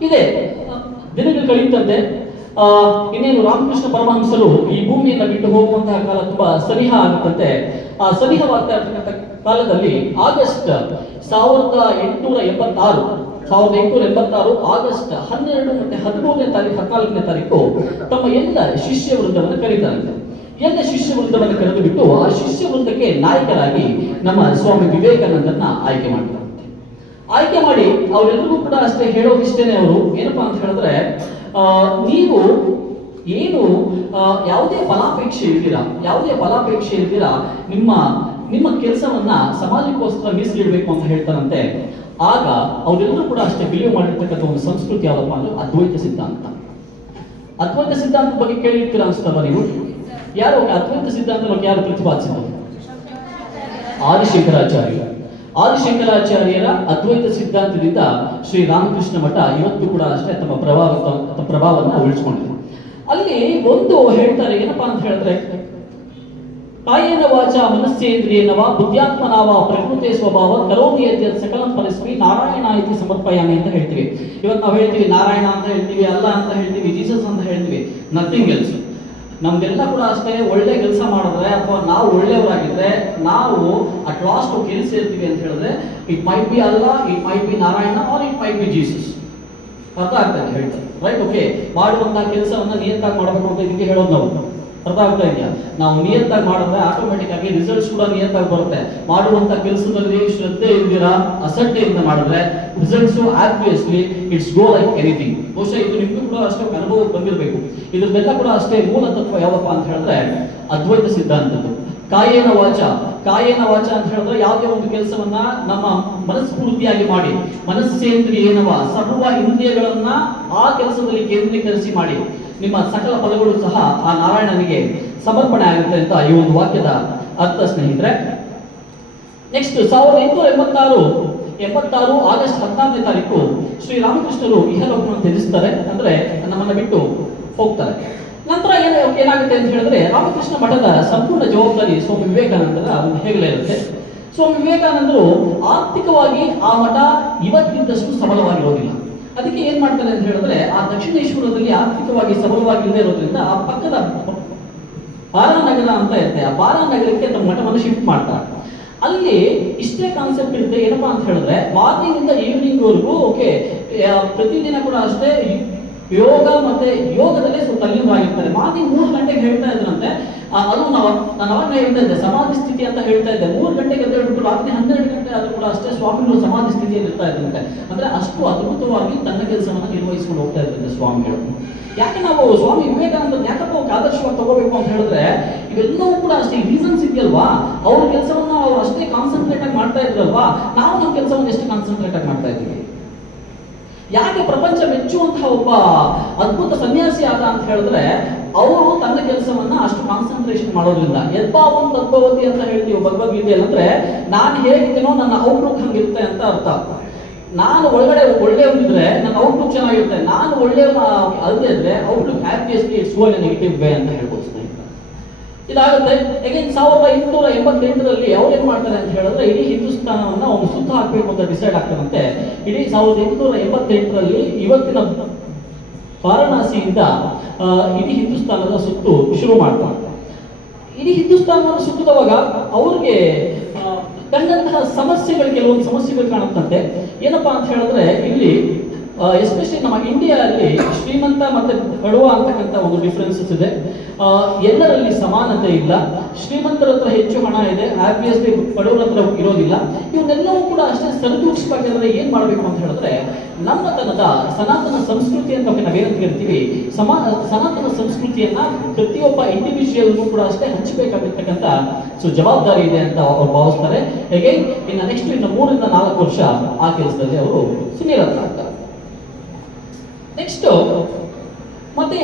ಇದೆ ದಿನಗಳು ಕಳೆಯುತ್ತಂತೆ. ಇನ್ನೇನು ರಾಮಕೃಷ್ಣ ಪರಮಹಂಸರು ಈ ಭೂಮಿಯನ್ನು ಬಿಟ್ಟು ಹೋಗುವಂತಹ ಕಾಲ ತುಂಬಾ ಸನಿಹ ಆಗುತ್ತಂತೆ. ಆ ಸನಿಹವಾಗ್ತಾ ಇರ್ತಕ್ಕಂಥ ಕಾಲದಲ್ಲಿ ಆಗಸ್ಟ್ 1886 ಆಗಸ್ಟ್ 12 ಮತ್ತೆ 13ನೇ ತಾರೀಕು 14ನೇ ತಾರೀಕು ತಮ್ಮ ಎಲ್ಲ ಶಿಷ್ಯ ವೃಂದವನ್ನು ಕರೀತಾರಂತೆ. ಎಲ್ಲ ಶಿಷ್ಯ ವೃಂದವನ್ನು ಕರೆದು ಬಿಟ್ಟು ಆ ಶಿಷ್ಯ ವೃಂದಕ್ಕೆ ನಾಯಕರಾಗಿ ನಮ್ಮ ಸ್ವಾಮಿ ವಿವೇಕಾನಂದರನ್ನ ಆಯ್ಕೆ ಮಾಡ್ತಾರೆ. ಆಯ್ಕೆ ಮಾಡಿ ಅವರೆಲ್ಲರಿಗೂ ಕೂಡ ಅಷ್ಟೇ ಹೇಳೋದಿಷ್ಟೇನೆ, ಅವರು ಏನಪ್ಪಾ ಅಂತ ಹೇಳಿದ್ರೆ, ನೀವು ಏನು ಯಾವುದೇ ಫಲಾಪೇಕ್ಷೆ ಇಲ್ದಿರಾ ನಿಮ್ಮ ಕೆಲಸವನ್ನ ಸಮಾಜಕ್ಕೋಸ್ಕರ ಮೀಸಲಿಡಬೇಕು ಅಂತ ಹೇಳ್ತಾರಂತೆ. ಆಗ ಅವರೆಲ್ಲರೂ ಕೂಡ ಅಷ್ಟೇ ಬಿಲೀವ್ ಮಾಡಿರ್ತಕ್ಕಂಥ ಒಂದು ಸಂಸ್ಕೃತಿ ಯಾವಪ್ಪ ಅಂದ್ರೆ ಅದ್ವೈತ ಸಿದ್ಧಾಂತ. ಅದ್ವೈತ ಸಿದ್ಧಾಂತದ ಬಗ್ಗೆ ಕೇಳಿರ್ತೀರಾ ಅನ್ಸ್ತಲ್ಲ ನೀವು? ಯಾರು ಅದ್ವೈತ ಸಿದ್ಧಾಂತ ಬಗ್ಗೆ ಯಾರು ಪ್ರತಿಪಾದಿಸಿದ್ರು? ಆದಿಶಂಕರಾಚಾರ್ಯರ ಅದ್ವೈತ ಸಿದ್ಧಾಂತದಿಂದ ಶ್ರೀ ರಾಮಕೃಷ್ಣ ಮಠ ಇವತ್ತು ಕೂಡ ಅಷ್ಟೇ ತಮ್ಮ ಪ್ರಭಾವವನ್ನು ಉಳಿಸ್ಕೊಂಡಿದೆ. ಅಲ್ಲಿ ಒಂದು ಹೇಳ್ತಾರೆ, ಏನಪ್ಪಾ ಅಂತ ಹೇಳಿದ್ರೆ, ಕಾಯೇನ ವಾಚ ಮನಸ್ಸೇಂದ್ರಿಯೇನವ ಬುದ್ಧ್ಯಾತ್ಮನಾವ ಪ್ರಕೃತಿ ಸ್ವಭಾವ ಕರೋಮಿ ಯದ್ಯತ್ ಸಕಲಂ ಪರಸ್ಮೈ ನಾರಾಯಣ ಇತಿ ಸಮರ್ಪಯಾಮಿ ಅಂತ ಹೇಳ್ತೀವಿ. ಇವತ್ತು ನಾವು ಹೇಳ್ತೀವಿ ನಾರಾಯಣ ಅಂತ ಹೇಳ್ತೀವಿ, ಅಲ್ಲ ಅಂತ ಹೇಳ್ತೀವಿ, ಜೀಸಸ್ ಅಂತ ಹೇಳ್ತೀವಿ, ನಥಿಂಗ್ ಎಲ್ಸ್. ನಮ್ದೆಲ್ಲ ಕೂಡ ಅಷ್ಟೇ ಒಳ್ಳೆ ಕೆಲಸ ಮಾಡಿದ್ರೆ ಅಥವಾ ನಾವು ಒಳ್ಳೆಯವರಾಗಿದ್ರೆ ನಾವು ಅಟ್ ಲಾಸ್ಟ್ ಕೆಲಸ ಇರ್ತೀವಿ ಅಂತ ಹೇಳಿದ್ರೆ, it might be Allah, it might be Narayana, or it might be Jesus. ಅರ್ಥ ಆಗ್ತದೆ ಹೇಳ್ತಾರೆ, ರೈಟ್? ಮಾಡುವಂತಹ ಕೆಲಸವನ್ನ ನಿಯತ್ತಾಗಿ ಮಾಡಬೇಕು ಅಂತ ಇದಕ್ಕೆ ಹೇಳೋದು ನಾವು. ಅರ್ಥ ಆಗ್ತಾ ಇದೆಯಾ? ನಾವು ನಿಯತ್ತಾಗಿ ಮಾಡಿದ್ರೆ ಆಟೋಮೆಟಿಕ್ ಆಗಿ ರಿಸಲ್ಟ್ಸ್ ಕೂಡ ನಿಯತ್ತಾಗಿ ಬರುತ್ತೆ. ಮಾಡುವಂತ ಕೆಲಸದಲ್ಲಿ ಶ್ರದ್ಧೆ ಇಲ್ದಿರಾ ಅಸಡ್ಡೆಯಿಂದ ಮಾಡಿದ್ರೆ results obviously it's go like anything. ಬಹುಶಃ ಇದು ನಿಮ್ಗೂ ಕೂಡ ಅಷ್ಟೇ ಅನುಭವ ಬಂದಿರಬೇಕು. ಇದ್ರದ್ದೆಲ್ಲ ಕೂಡ ಅಷ್ಟೇ ಮೂಲ ತತ್ವ ಯಾವಪ್ಪ ಅಂತ ಹೇಳಿದ್ರೆ ಅದ್ವೈತ ಸಿದ್ಧಾಂತದ್ದು. ಕಾಯೇನ ವಾಚ ಅಂತ ಹೇಳಿದ್ರೆ ಯಾವುದೇ ಒಂದು ಕೆಲಸವನ್ನ ನಮ್ಮ ಮನಸ್ಫೂರ್ತಿಯಾಗಿ ಮಾಡಿ, ಮನಸ್ಸೇಂದ್ರಿಯೇನವ ಸರ್ವ ಇಂದ್ರಿಯಗಳನ್ನ ಆ ಕೆಲಸದಲ್ಲಿ ಕೇಂದ್ರೀಕರಿಸಿ ಮಾಡಿ, ನಿಮ್ಮ ಸಕಲ ಫಲಗಳು ಸಹ ಆ ನಾರಾಯಣನಿಗೆ ಸಮರ್ಪಣೆ ಆಗುತ್ತೆ ಅಂತ ಈ ಒಂದು ವಾಕ್ಯದ ಅರ್ಥ ಸ್ನೇಹಿತರೆ. ನೆಕ್ಸ್ಟ್ 1886 ಆಗಸ್ಟ್ 14ನೇ ತಾರೀಕು ಶ್ರೀ ರಾಮಕೃಷ್ಣರು ಇಹಲೋಕವನ್ನು ತ್ಯಜಿಸ್ತಾರೆ, ಅಂದ್ರೆ ನಮ್ಮನ್ನ ಬಿಟ್ಟು ಹೋಗ್ತಾರೆ. ನಂತರ ಏನಾಗುತ್ತೆ ಅಂತ ಹೇಳಿದ್ರೆ, ರಾಮಕೃಷ್ಣ ಮಠದ ಸಂಪೂರ್ಣ ಜವಾಬ್ದಾರಿ ಸ್ವಾಮಿ ವಿವೇಕಾನಂದರ ಒಂದು ಹೆಗಲೇ ಇರುತ್ತೆ. ಸ್ವಾಮಿ ವಿವೇಕಾನಂದರು ಆರ್ಥಿಕವಾಗಿ ಆ ಮಠ ಇವತ್ತಿದ್ದಷ್ಟು ಸಬಲವಾಗಿರೋದಿಲ್ಲ. ಅದಕ್ಕೆ ಏನ್ ಮಾಡ್ತಾರೆ ಅಂತ ಹೇಳಿದ್ರೆ, ಆ ದಕ್ಷಿಣೇಶ್ವರದಲ್ಲಿ ಆರ್ಥಿಕವಾಗಿ ಸಬಲವಾಗಿಲ್ಲದೆ ಇರೋದ್ರಿಂದ ಆ ಪಕ್ಕದ ಬಾರಾನಗರ ಅಂತ ಇರುತ್ತೆ, ಆ ಬಾರಾನಗರಕ್ಕೆ ತಮ್ಮ ಮಠವನ್ನು ಶಿಫ್ಟ್ ಮಾಡ್ತಾರೆ. ಅಲ್ಲಿ ಇಷ್ಟೇ ಕಾನ್ಸೆಪ್ಟ್ ಇರುತ್ತೆ, ಏನಪ್ಪಾ ಅಂತ ಹೇಳಿದ್ರೆ ಮಾರ್ನಿಂಗ್ ಇಂದ ಈವ್ನಿಂಗ್ ವರೆಗೂ ಪ್ರತಿದಿನ ಕೂಡ ಅಷ್ಟೇ ಯೋಗ ಮತ್ತೆ ಯೋಗದಲ್ಲೇ ಸ್ವಲ್ಪ ತಲ್ಲೀನವಾಗಿರ್ತಾರೆ. ಮಾರ್ನಿಂಗ್ 3 ಗಂಟೆಗೆ ಹೇಳ್ತಾ ಇದ್ರಂತೆ, ಅದು ನಾನು ಅವಾಗ ಹೇಳ್ತಾ ಇದ್ದೆ ಸಮಾಧಿ ಸ್ಥಿತಿ ಅಂತ ಹೇಳ್ತಾ ಇದ್ದೆ. 3 ಗಂಟೆಗೆ ಎದ್ದೇಳ್ಬಿಟ್ಟು ರಾತ್ರಿ 12 ಗಂಟೆ ಆದ್ರೂ ಕೂಡ ಅಷ್ಟೇ ಸ್ವಾಮಿಗಳು ಸಮಾಧಿ ಸ್ಥಿತಿಯಲ್ಲಿ ಇರ್ತಾ ಇದ್ದಂತೆ. ಅಂದ್ರೆ ಅಷ್ಟು ಅದ್ಭುತವಾಗಿ ತನ್ನ ಕೆಲಸವನ್ನು ನಿರ್ವಹಿಸಿಕೊಂಡು ಹೋಗ್ತಾ ಇದ್ದಂತೆ ಸ್ವಾಮಿಗಳು. ಯಾಕೆ ನಾವು ಸ್ವಾಮಿ ವಿವೇಕಾನಂದ ಯಾಕಪ್ಪ ಆದರ್ಶವಾಗಿ ತಗೋಬೇಕು ಅಂತ ಹೇಳಿದ್ರೆ, ಇವೆಲ್ಲವೂ ಕೂಡ ಅಷ್ಟೇ ರೀಸನ್ಸ್ ಇದೆಯಲ್ವಾ. ಅವ್ರ ಕೆಲಸವನ್ನ ಅವ್ರು ಅಷ್ಟೇ ಕಾನ್ಸಂಟ್ರೇಟ್ ಆಗಿ ಮಾಡ್ತಾ ಇದ್ರಲ್ವಾ, ನಾವು ನಮ್ಮ ಕೆಲಸವನ್ನು ಎಷ್ಟು ಕಾನ್ಸಂಟ್ರೇಟ್ ಆಗಿ ಮಾಡ್ತಾ ಇದ್ದೀವಿ? ಯಾಕೆ ಪ್ರಪಂಚ ಮೆಚ್ಚುವಂತಹ ಒಬ್ಬ ಅದ್ಭುತ ಸನ್ಯಾಸಿ ಆದ ಅಂತ ಹೇಳಿದ್ರೆ, ಅವರು ತನ್ನ ಕೆಲಸವನ್ನ ಅಷ್ಟು ಕಾನ್ಸಂಟ್ರೇಷನ್ ಮಾಡೋದ್ರಿಂದ. ಯದ್ಭಾವಂ ತದ್ಭವತಿ ಅಂತ ಹೇಳ್ತೀವಿ ಭಗವದ್ಗೀತೆಯಲ್ಲಿ. ಅಂದ್ರೆ ನಾನು ಹೇಗಿದ್ದೀನೋ ನನ್ನ ಔಟ್ಲುಕ್ ಹಂಗಿರುತ್ತೆ ಅಂತ ಅರ್ಥ. ನಾನು ಒಳಗಡೆ ಒಳ್ಳೆ ಇದ್ರೆ ನನ್ನ ಔಟ್ಲುಕ್ ಚೆನ್ನಾಗಿರುತ್ತೆ, ನಾನು ಒಳ್ಳೆ ಅಲ್ಲದೆ ಇದ್ರೆ outlook happily it's go in negative way ಅಂತ ಹೇಳ್ಬೋದು ಸ್ನೇಹಿತರೆ. ಇದಾಗುತ್ತೆ. ಅಗೇನ್ 1888ರಲ್ಲಿ ಅವ್ರು ಏನ್ ಮಾಡ್ತಾರೆ ಅಂತ ಹೇಳಿದ್ರೆ ಇಡೀ ಹಿಂದೂಸ್ತಾನವನ್ನ ಒಂದು ಸುತ್ತ ಹಾಕ್ಬೇಕು ಅಂತ ಡಿಸೈಡ್ ಆಗ್ತಾರಂತೆ. ಇಡೀ 1888ರಲ್ಲಿ ಇವತ್ತಿನ ವಾರಣಾಸಿಯಿಂದ ಇಡೀ ಹಿಂದೂಸ್ತಾನದ ಸುತ್ತು ಶುರು ಮಾಡ್ತಾರೆ. ಇಡೀ ಹಿಂದೂಸ್ತಾನವನ್ನು ಸುತ್ತಿದವಾಗ ಅವ್ರಿಗೆ ಕಂಡಂತಹ ಸಮಸ್ಯೆಗಳು, ಕೆಲವೊಂದು ಸಮಸ್ಯೆಗಳು ಕಾಣುತ್ತಂತೆ. ಏನಪ್ಪಾ ಅಂತ ಹೇಳಿದ್ರೆ ಇಲ್ಲಿ ಎಸ್ಪೆಷಲಿ ನಮ್ಮ ಇಂಡಿಯಾದಲ್ಲಿ ಶ್ರೀಮಂತ ಮತ್ತೆ ಬಡವ ಅಂತಕ್ಕಂಥ ಒಂದು ಡಿಫ್ರೆನ್ಸಸ್ ಇದೆ. ಎಲ್ಲರಲ್ಲಿ ಸಮಾನತೆ ಇಲ್ಲ. ಶ್ರೀಮಂತರ ಹತ್ರ ಹೆಚ್ಚು ಹಣ ಇದೆ, ಆಬ್ವಿಯಸ್ಲಿ ಬಡವರ ಹತ್ರ ಇರೋದಿಲ್ಲ. ಇವನ್ನೆಲ್ಲವೂ ಕೂಡ ಅಷ್ಟೇ ಸರಿದೂಗಿಸ್ಬೇಕಾದ್ರೆ ಏನ್ ಮಾಡ್ಬೇಕು ಅಂತ ಹೇಳಿದ್ರೆ ನಮ್ಮತನದ ಸನಾತನ ಸಂಸ್ಕೃತಿ ಅಂತ ನಾವೇನಂತ ಹೇಳ್ತೀವಿ, ಸನಾತನ ಸಂಸ್ಕೃತಿಯನ್ನ ಪ್ರತಿಯೊಬ್ಬ ಇಂಡಿವಿಜುವಲ್ಗೂ ಕೂಡ ಅಷ್ಟೇ ಹಂಚಬೇಕಾಗಿರ್ತಕ್ಕಂಥ ಜವಾಬ್ದಾರಿ ಇದೆ ಅಂತ ಅವ್ರು ಭಾವಿಸ್ತಾರೆ. ಹೇಗೆ ಇನ್ನು ನೆಕ್ಸ್ಟ್ ಇನ್ನು 3 ರಿಂದ 4 ವರ್ಷ ಆ ಕೆಲಸದಲ್ಲಿ ಅವರು ಸುನಿರತರಾಗ್ತಾರೆ. ನೆಕ್ಸ್ಟ್ ಮತ್ತೆ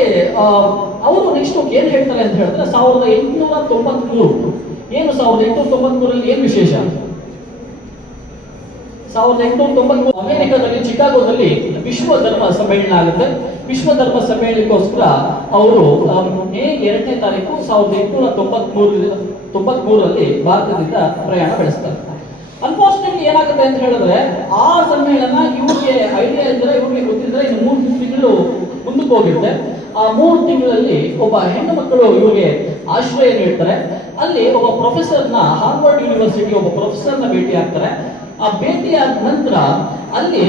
ಅವರು ನೆಕ್ಸ್ಟ್ ಏನ್ ಹೇಳ್ತಾರೆ ಅಂತ ಹೇಳಿದ್ರೆ 1893 ಏನು 1893ರಲ್ಲಿ ಏನು ವಿಶೇಷ? 1893 ಅಮೆರಿಕದಲ್ಲಿ ಚಿಕಾಗೋದಲ್ಲಿ ವಿಶ್ವ ಧರ್ಮ ಸಮ್ಮೇಳನ ಆಗುತ್ತೆ. ವಿಶ್ವ ಧರ್ಮ ಸಮ್ಮೇಳನಕ್ಕೋಸ್ಕರ ಅವರು ಮೇ 2ನೇ ತಾರೀಕು 1893ರಲ್ಲಿ ಭಾರತದಿಂದ ಪ್ರಯಾಣ ಬೆಳೆಸ್ತಾರೆ. ಅನ್ಫಾರ್ಚುನೇಟ್ಲಿ ಏನಾಗುತ್ತೆ ಅಂತ ಹೇಳಿದ್ರೆ ಆ ಸಮ್ಮೇಳನ ಇವ್ರಿಗೆ ಐಡಿಯಾ ಇದ್ರೆ, ಇವ್ರಿಗೆ ಗೊತ್ತಿದ್ರೆ ಇನ್ನು 3 ತಿಂಗಳು ಮುಂದಕ್ಕೆ ಹೋಗಿರುತ್ತೆ. ಆ 3 ತಿಂಗಳಲ್ಲಿ ಒಬ್ಬ ಹೆಣ್ಣು ಮಕ್ಕಳು ಇವ್ರಿಗೆ ಆಶ್ರಯ ನೀಡ್ತಾರೆ. ಅಲ್ಲಿ ಒಬ್ಬ ಪ್ರೊಫೆಸರ್ನ, ಹಾರ್ವರ್ಡ್ ಯೂನಿವರ್ಸಿಟಿ ಒಬ್ಬ ಪ್ರೊಫೆಸರ್ನ ಭೇಟಿ ಆಗ್ತಾರೆ. ಆ ಭೇಟಿಯಾದ ನಂತರ ಅಲ್ಲಿ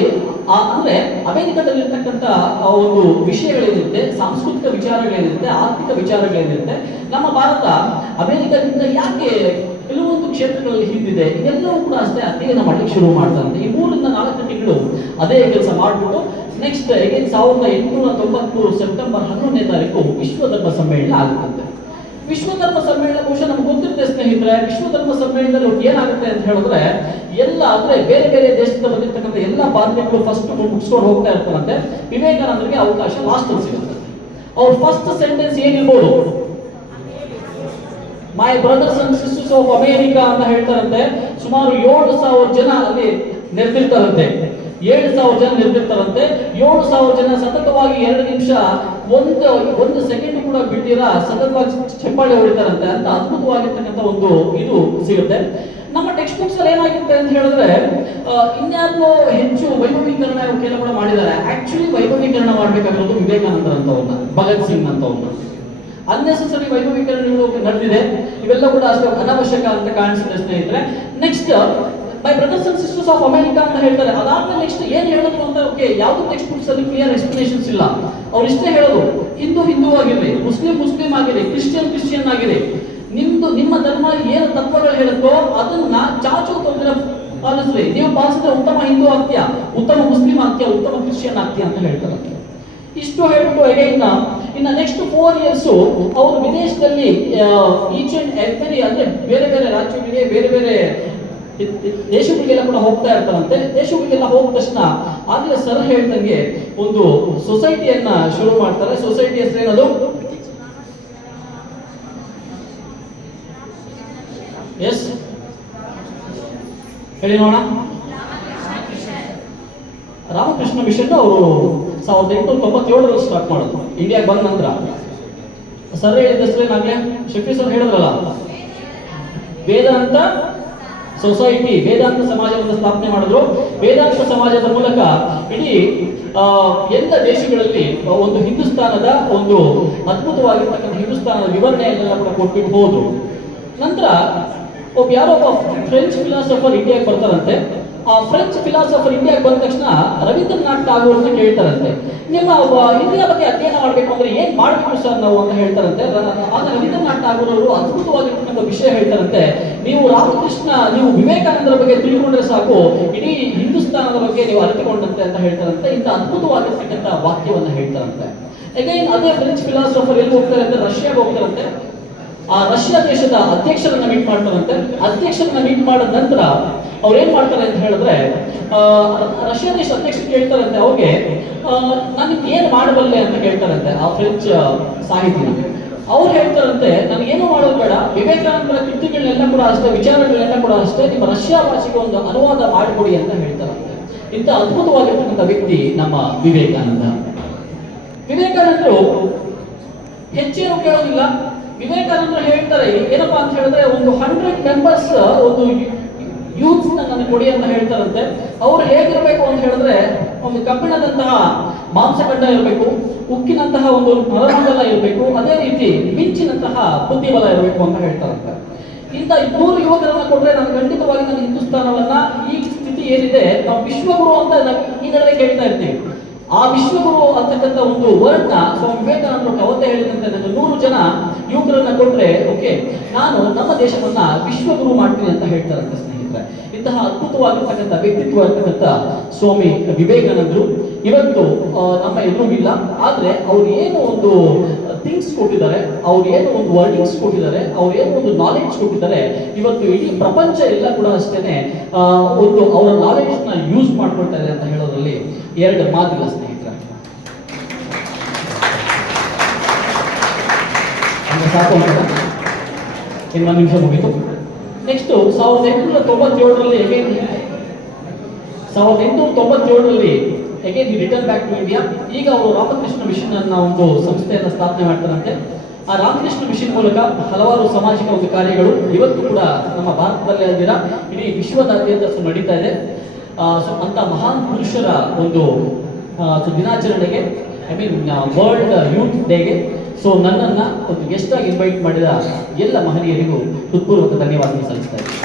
ಅಂದ್ರೆ ಅಮೆರಿಕದಲ್ಲಿರ್ತಕ್ಕಂಥ ಒಂದು ವಿಷಯಗಳೇನಿರುತ್ತೆ, ಸಾಂಸ್ಕೃತಿಕ ವಿಚಾರಗಳೇನಿರುತ್ತೆ, ಆರ್ಥಿಕ ವಿಚಾರಗಳೇನಿರುತ್ತೆ, ನಮ್ಮ ಭಾರತ ಅಮೆರಿಕದಿಂದ ಯಾಕೆ ಕೆಲವೊಂದು ಕ್ಷೇತ್ರಗಳಲ್ಲಿ ಹಿಂದಿದೆ, ಇದೆಲ್ಲವೂ ಕೂಡ ಅಷ್ಟೇ ಅಧ್ಯಯನ ಮಾಡ್ಲಿಕ್ಕೆ ಶುರು ಮಾಡ್ತಾರಂತೆ. ಈ 3 ರಿಂದ 4 ತಿಂಗಳು ಅದೇ ಕೆಲಸ ಮಾಡ್ಬಿಟ್ಟು ನೆಕ್ಸ್ಟ್ 1893 ಸೆಪ್ಟೆಂಬರ್ 11ನೇ ತಾರೀಕು ವಿಶ್ವ ಧರ್ಮ ಸಮ್ಮೇಳನ ಆಗುತ್ತೆ. ವಿಶ್ವ ಧರ್ಮ ಸಮ್ಮೇಳನ ಬಹುಶಃ ನಮ್ಗೆ ಗೊತ್ತಿರುತ್ತೆ ಸ್ನೇಹಿತರೆ. ವಿಶ್ವ ಧರ್ಮ ಸಮ್ಮೇಳನದಲ್ಲಿ ಏನಾಗುತ್ತೆ ಅಂತ ಹೇಳಿದ್ರೆ ಎಲ್ಲ ಅಂದ್ರೆ ಬೇರೆ ಬೇರೆ ದೇಶದಿಂದ ಬಂದಿರ್ತಕ್ಕಂಥ ಎಲ್ಲ ಪಾದ್ರಿಗಳು ಫಸ್ಟ್ ಮುಗಿಸ್ಕೊಂಡು ಹೋಗ್ತಾ ಇರ್ತಾರಂತೆ. ವಿವೇಕಾನಂದರಿಗೆ ಅವಕಾಶ ಲಾಸ್ಟ್ ಸಿಗುತ್ತೆ. ಅವ್ರ ಫಸ್ಟ್ ಸೆಂಟೆನ್ಸ್ ಏನಿರ್ಬೋದು, my brothers and sisters of America ಅಂತ ಹೇಳ್ತಾರಂತೆ. ಸುಮಾರು 7,000 ಜನ ಅಲ್ಲಿ ನೆರೆದಿರ್ತಾರಂತೆ. 7,000 ಜನ ನೆರೆದಿರ್ತಾರಂತೆ. 7,000 ಜನ ಸತತವಾಗಿ 2 ನಿಮಿಷ ಒಂದು ಸೆಕೆಂಡ್ ಕೂಡ ಬಿಟ್ಟಿರಾ ಸತತವಾಗಿ ಚಪ್ಪಾಳೆ ಹೊಡಿತಾರಂತೆ. ಅಂತ ಅದ್ಭುತವಾಗಿರ್ತಕ್ಕಂಥ ಒಂದು ಇದು ಸಿಗುತ್ತೆ. ನಮ್ಮ ಟೆಕ್ಸ್ಟ್ ಬುಕ್ಸ್ ಅಲ್ಲಿ ಏನಾಗಿರುತ್ತೆ ಅಂತ ಹೇಳಿದ್ರೆ ಇನ್ಯಾರೋ ಹೆಚ್ಚು ವೈಭವೀಕರಣ ಕೆಲವು ಮಾಡಿದ್ದಾರೆ. ಆಕ್ಚುಲಿ ವೈಭವೀಕರಣ ಮಾಡಬೇಕಾಗಿರೋದು ವಿವೇಕಾನಂದರ್ ಅಂತವ್ರನ್ನ, ಭಗತ್ ಸಿಂಗ್ ಅಂತವ್ರನ್ನ. ಅನ್ನೆಸೆಸರಿ ವೈಭವೀಕರಣಗಳು ನಡೆದಿದೆ. ಇವೆಲ್ಲ ಕೂಡ ಅಷ್ಟು ಅನಾವಶ್ಯಕ ಅಂತ ಕಾಣಿಸಿದೆ ಸ್ನೇಹಿತರೆ. Next my brothers and sisters of America ಅಂತ ಹೇಳ್ತಾರೆ. ಅದಾದ್ಮೇಲೆ ನೆಕ್ಸ್ಟ್ ಏನ್ ಹೇಳಿದ್ರು ಅಂತ ಯಾವ್ದು ಟೆಕ್ಸ್ಟ್ ಬುಕ್ಸ್ ಅಲ್ಲಿ ಕ್ಲಿಯರ್ ಎಕ್ಸ್ಪ್ಲನೇಷನ್ಸ್ ಇಲ್ಲ. ಅವ್ರು ಇಷ್ಟೇ ಹೇಳೋದು, ಹಿಂದೂ ಆಗಿರ್ಲಿ, ಮುಸ್ಲಿಂ ಆಗಿರಿ, ಕ್ರಿಶ್ಚಿಯನ್ ಆಗಿರಿ, ನಿಮ್ಮ ಧರ್ಮ ಏನು ತತ್ವಗಳು ಹೇಳುತ್ತೋ ಅದನ್ನ ಚಾಚು ತೊಂದರೆ ಪಾಲಿಸ್ರಿ. ನೀವು ಪಾಲಿಸಿದ್ರೆ ಉತ್ತಮ ಹಿಂದೂ ಆಗ್ತೀಯಾ, ಉತ್ತಮ ಮುಸ್ಲಿಂ ಆಗ್ತೀಯಾ, ಉತ್ತಮ ಕ್ರಿಶ್ಚಿಯನ್ ಆಗ್ತೀಯಾ ಅಂತ ಹೇಳ್ತಾರೆ. ಇಷ್ಟು ಹೇಳ್ಬಿಟ್ಟು ಇನ್ನು ನೆಕ್ಸ್ಟ್ 4 ಇಯರ್ಸ್ ಅವರು ವಿದೇಶದಲ್ಲಿ ಈಚ್ ಅಂಡ್ ಎವ್ರಿ ಅಂದ್ರೆ ಬೇರೆ ಬೇರೆ ರಾಜ್ಯಗಳಿಗೆ, ಬೇರೆ ಬೇರೆ ದೇಶಗಳಿಗೆಲ್ಲ ಕೂಡ ಹೋಗ್ತಾ ಇರ್ತಾರಂತೆ. ದೇಶಗಳಿಗೆಲ್ಲ ಹೋದ ತಕ್ಷಣ ಆಗಲೇ ಸರ್ ಹೇಳ್ದಂಗೆ ಒಂದು ಸೊಸೈಟಿಯನ್ನ ಶುರು ಮಾಡ್ತಾರೆ. ಸೊಸೈಟಿ ಹೆಸರು ಏನದು? ಎಸ್ ಹೇಳಿ ನೋಡೋಣ. ರಾಮಕೃಷ್ಣ ಮಿಷನ್ ಅವರು 1897ರಲ್ಲಿ ಸ್ಟಾರ್ಟ್ ಮಾಡೋದು. ಇಂಡಿಯಾಗೆ ಬಂದ ನಂತರ ಸರ್ ಹೇಳಿದ ಹೆಸರೇನಾಗ್ಲೇ ಶಫಿ ಸರ್ ಹೇಳಿದ್ರಲ್ಲ, ವೇದಾಂತ ಸೊಸೈಟಿ, ವೇದಾಂತ ಸಮಾಜವನ್ನು ಸ್ಥಾಪನೆ ಮಾಡಿದ್ರು. ವೇದಾಂತ ಸಮಾಜದ ಮೂಲಕ ಇಡೀ ಎಲ್ಲ ದೇಶಗಳಲ್ಲಿ ಒಂದು ಹಿಂದೂಸ್ತಾನದ ಒಂದು ಅದ್ಭುತವಾಗಿರ್ತಕ್ಕಂಥ ಹಿಂದೂಸ್ತಾನದ ವಿವರಣೆಯನ್ನೆಲ್ಲ ಕೂಡ ಕೊಟ್ಬಿಟ್ಟು ಹೋದ್ರು. ನಂತರ ಯಾರೋ ಒಬ್ಬ ಫ್ರೆಂಚ್ ಫಿಲಾಸಫರ್ ಇಂಡಿಯಾಗೆ ಬರ್ತಾರಂತೆ. ಆ ಫ್ರೆಂಚ್ ಫಿಲಾಸಫರ್ ಇಂಡಿಯಾಗೆ ಬಂದ ತಕ್ಷಣ ರವೀಂದ್ರನಾಥ್ ಟಾಗೋರ್ ಅಂತ ಕೇಳ್ತಾರಂತೆ, ನಿಮ್ಮ ಇಂಡಿಯಾ ಬಗ್ಗೆ ಅಧ್ಯಯನ ಮಾಡಬೇಕು ಅಂದ್ರೆ ಏನ್ ಮಾಡಬೇಕು ಸರ್ ನಾವು ಅಂತ ಹೇಳ್ತಾರಂತೆ. ಆಗ ರವೀಂದ್ರನಾಥ್ ಟಾಗೋರ್ ಅವರು ಅದ್ಭುತವಾಗಿರ್ತಕ್ಕಂಥ ವಿಷಯ ಹೇಳ್ತಾರಂತೆ, ನೀವು ನೀವು ವಿವೇಕಾನಂದರ ಬಗ್ಗೆ ತಿಳ್ಕೊಂಡ್ರೆ ಸಾಕು, ಇಡೀ ಹಿಂದೂಸ್ತಾನದ ಬಗ್ಗೆ ನೀವು ಅರಿತುಕೊಂಡಂತೆ ಅಂತ ಹೇಳ್ತಾರಂತೆ. ಇಂಥ ಅದ್ಭುತವಾಗಿರ್ತಕ್ಕಂಥ ವಾಕ್ಯವನ್ನ ಹೇಳ್ತಾರಂತೆ. ಅಗೈನ್ ಅದೇ ಫ್ರೆಂಚ್ ಫಿಲಾಸಫರ್ ಎಲ್ಲಿ ಹೋಗ್ತಾರೆ ಅಂತ ರಷ್ಯಾಗೆ ಹೋಗ್ತಾರಂತೆ. ಆ ರಷ್ಯಾ ದೇಶದ ಅಧ್ಯಕ್ಷರನ್ನ ಮೀಟ್ ಮಾಡ್ತಾರಂತೆ. ಅಧ್ಯಕ್ಷರನ್ನ ಮೀಟ್ ಮಾಡಿದ ನಂತರ ಅವ್ರು ಏನ್ ಮಾಡ್ತಾರೆ ಅಂತ ಹೇಳಿದ್ರೆ ರಷ್ಯಾ ದೇಶ ಅಧ್ಯಕ್ಷರು ಕೇಳ್ತಾರಂತೆ ಅವ್ರಿಗೆ, ನಾನು ಏನ್ ಮಾಡಬಲ್ಲೆ ಅಂತ ಕೇಳ್ತಾರಂತೆ ಆ ಫ್ರೆಂಚ್ ಸಾಹಿತಿನ. ಅವ್ರು ಹೇಳ್ತಾರಂತೆ, ನನಗೇನು ಮಾಡೋದು ಬೇಡ, ವಿವೇಕಾನಂದರ ಕೃತಿಗಳನ್ನೆಲ್ಲ ಕೂಡ ಅಷ್ಟೇ, ವಿಚಾರಗಳನ್ನೆಲ್ಲ ಕೂಡ ಅಷ್ಟೇ, ನಿಮ್ಮ ರಷ್ಯಾ ಭಾಷೆಗೆ ಒಂದು ಅನುವಾದ ಮಾಡಿಕೊಡಿ ಅಂತ ಹೇಳ್ತಾರಂತೆ. ಇಂಥ ಅದ್ಭುತವಾಗಿರ್ತಕ್ಕಂಥ ವ್ಯಕ್ತಿ ನಮ್ಮ ವಿವೇಕಾನಂದ. ವಿವೇಕಾನಂದರು ಹೆಚ್ಚೇನು ಕೇಳೋದಿಲ್ಲ. ವಿವೇಕಾನಂದರು ಹೇಳ್ತಾರೆ ಏನಪ್ಪಾ ಅಂತ ಹೇಳಿದ್ರೆ, ಒಂದು 100 ಮೆಂಬರ್ಸ್ ಒಂದು ಯೂತ್ಸ್ ನನಗೆ ಕೊಡಿ ಅಂತ ಹೇಳ್ತಾರಂತೆ. ಅವ್ರು ಹೇಗಿರ್ಬೇಕು ಅಂತ ಹೇಳಿದ್ರೆ, ಒಂದು ಕಬ್ಬಿಣದಂತಹ ಮಾಂಸಖಂಡ ಇರಬೇಕು, ಉಕ್ಕಿನಂತಹ ಒಂದು ನರಮಂಡಲ ಇರಬೇಕು, ಅದೇ ರೀತಿ ಮಿಂಚಿನಂತಹ ಬುದ್ಧಿಬಲ ಇರಬೇಕು ಅಂತ ಹೇಳ್ತಾರಂತೆ. ಇಂಥ 200 ಯುವಕರನ್ನ ಕೊಟ್ರೆ ನಾನು ಖಂಡಿತವಾಗಿ ನನ್ನ ಹಿಂದೂಸ್ತಾನವನ್ನ ಈ ಸ್ಥಿತಿ ಏನಿದೆ, ನಾವು ವಿಶ್ವಗುರು ಅಂತ ಈಗಲೇ ಹೇಳ್ತಾ ಇರ್ತೀವಿ. ಆ ವಿಶ್ವಗುರು ಅಂತಕ್ಕಂಥ ಒಂದು ವರ್ಡ್ನ ಸ್ವಾಮಿ ವಿವೇಕಾನಂದರು ಅವತ್ತೇ ಹೇಳಿದಂತೆ, ನನ್ನ 100 ಜನ ಯುವಕರನ್ನ ಕೊಟ್ರೆ ಓಕೆ, ನಾನು ನಮ್ಮ ದೇಶವನ್ನ ವಿಶ್ವಗುರು ಮಾಡ್ತೀನಿ ಅಂತ ಹೇಳ್ತಾರಂತೆ ಸ್ನೇಹಿತರೆ. ಇಂತಹ ಅದ್ಭುತವಾಗಿರ್ತಕ್ಕಂಥ ವ್ಯಕ್ತಿತ್ವ ಇರ್ತಕ್ಕಂಥ ಸ್ವಾಮಿ ವಿವೇಕಾನಂದರು ಇವತ್ತು ನಮ್ಮ ಎದುರಿಗಿಲ್ಲ. ಆದ್ರೆ ಅವ್ರು ಏನು ಒಂದು ಥಿಂಗ್ಸ್ ಕೊಟ್ಟಿದ್ದಾರೆ, ಅವ್ರು ಏನು ಒಂದು ವರ್ಡಿಂಗ್ಸ್ ಕೊಟ್ಟಿದ್ದಾರೆ, ಅವ್ರು ಏನು ಒಂದು ನಾಲೆಡ್ಜ್ ಕೊಟ್ಟಿದ್ದಾರೆ, ಇವತ್ತು ಇಡೀ ಪ್ರಪಂಚ ಎಲ್ಲ ಕೂಡ ಅಷ್ಟೇನೆ ಒಂದು ಅವರ ನಾಲೆಡ್ಜ್ ನ ಯೂಸ್ ಮಾಡ್ಕೊಳ್ತಾ ಇದೆ ಅಂತ ಹೇಳೋದ್ರಲ್ಲಿ 2 ಮಾತಿಲ್ಲ ಸ್ನೇಹಿತರೆ. ಸಾಕು ಅಂತ ಇನ್ನೊಂದು ನಿಮಿಷ ಮುಗಿತು. ನೆಕ್ಸ್ಟ್ 1897ರಲ್ಲಿ again return back to India. ಈಗ ಅವರು ರಾಮಕೃಷ್ಣ ಮಿಷನ್ ಅನ್ನೋ ಒಂದು ಸಂಸ್ಥೆಯನ್ನು ಸ್ಥಾಪನೆ ಮಾಡ್ತಾರಂತೆ. ಆ ರಾಮಕೃಷ್ಣ ಮಿಷನ್ ಮೂಲಕ ಹಲವಾರು ಸಾಮಾಜಿಕ ಒಂದು ಕಾರ್ಯಗಳು ಇವತ್ತು ಕೂಡ ನಮ್ಮ ಭಾರತದಲ್ಲಿ ಅಲ್ದಿರ ಇಡೀ ವಿಶ್ವದಾದ್ಯಂತ ನಡೀತಾ ಇದೆ. ಅಂತ ಮಹಾನ್ ಪುರುಷರ ಒಂದು ದಿನಾಚರಣೆಗೆ, ಐ ಮೀನ್ ವರ್ಲ್ಡ್ ಯೂತ್ ಡೇಗೆ ನನ್ನನ್ನು ಒಂದು ಗೆಸ್ಟ್ ಆಗಿ ಇನ್ವೈಟ್ ಮಾಡಿದ ಎಲ್ಲ ಮಹನೀಯರಿಗೂ ಹೃತ್ಪೂರ್ವಕ ಧನ್ಯವಾದ ಸಲ್ಲಿಸ್ತಾ ಇದ್ದೀನಿ.